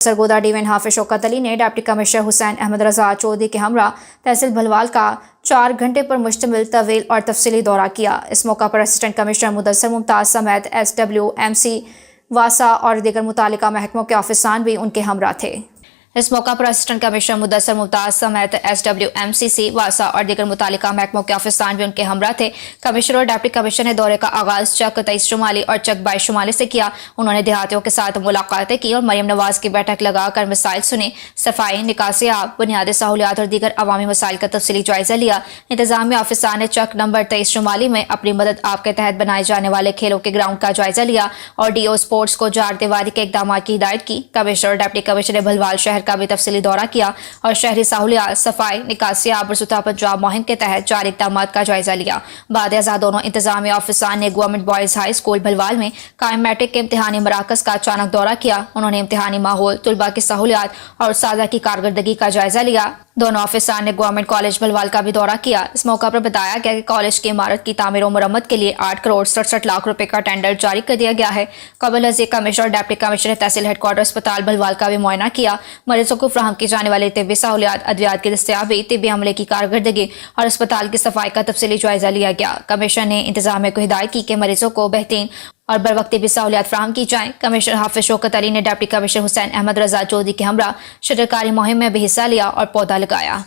Sargodha D1 हाफिज शौकत अली ने deputy commissioner Hussain Ahmad रजा चौधरी के हमरा तहसील भलवाल का 4 घंटे पर मुश्तमिल तवील और तफसीली दौरा किया। इस मौका पर असिस्टेंट कमिश्नर मुदस्सर मुमताज समेत SWMC वासा और दीगर मुतालिका महकमों के ऑफिसरान भी उनके हमरा थे। इस मौका पर असिस्टेंट कमिश्नर मुदस्सर मुमताज समेत SWMCC वासा और दीगर मुतालिका महकमों के ऑफिसरान भी उनके हमरा थे। कमिश्नर और डिप्टी कमिश्नर ने दौरे का आगाज चक 23 शुमाली और चक 22 शुमाली से किया। उन्होंने देहातियों के साथ मुलाकातें की और मरियम नवाज की बैठक लगाकर मसाइल सुने। सफाई, निकासी आब, बुनियादी सहूलियात और दीगर अवामी मसाइल का तफसीली जायजा लिया। इंतजामी ऑफिसरान ने चक नंबर 23 शुमाली में अपनी मदद आप के तहत बनाए जाने वाले खेलों के ग्राउंड का जायजा लिया और DO स्पोर्ट्स को जार दीवारी के इकदाम की हिदायत की। कमिश्नर और डिप्टी कमिश्नर ने भलवाल शहर का भी तफसीली दौरा किया और शहरी सहूलियात, सफाई, निकासी आब और सुतह पंजाब मुहिम के तहत जारी इकदाम का जायजा लिया। बाद अज़ा दोनों इंतजामी ऑफिसरान ने government boys high school Bhalwal में कायम मैट्रिक के इम्तिहानी मराकज का अचानक दौरा किया। उन्होंने इम्तिहानी माहौल, तुलबा की सहूलियात और सादा की कारकर्दगी का जायजा लिया। दोनों ऑफिसरान ने गवर्नमेंट कॉलेज भलवाल का भी दौरा किया। इस मौका पर बताया गया कि कॉलेज की इमारत की तामीर और मरम्मत के लिए 8 करोड़ 67 लाख रुपए का टेंडर जारी कर दिया गया है। कबल अज़ कमिश्नर और डिप्टी कमिश्नर ने तहसील हेडक्वार्टर अस्पताल भलवाल का भी मुआयना किया। मरीजों को फराहम की जाने वाली तिब्बी सहूलियात, अद्वियात की दस्तयाबी, तिब्बी अमले की कारकर्दगी और अस्पताल की सफाई का तफसीली जायजा लिया गया। कमिश्नर ने इंतजामिया को हिदायत की कि मरीजों को बेहतरीन और बर वक्त भी सहूलियात फराहम की जाएं। कमिश्नर हाफिज शौकत अली ने डिप्टी कमिश्नर हुसैन अहमद रजा चौधरी के हमरा शटरकारी मुहिम में भी हिस्सा लिया और पौधा लगाया।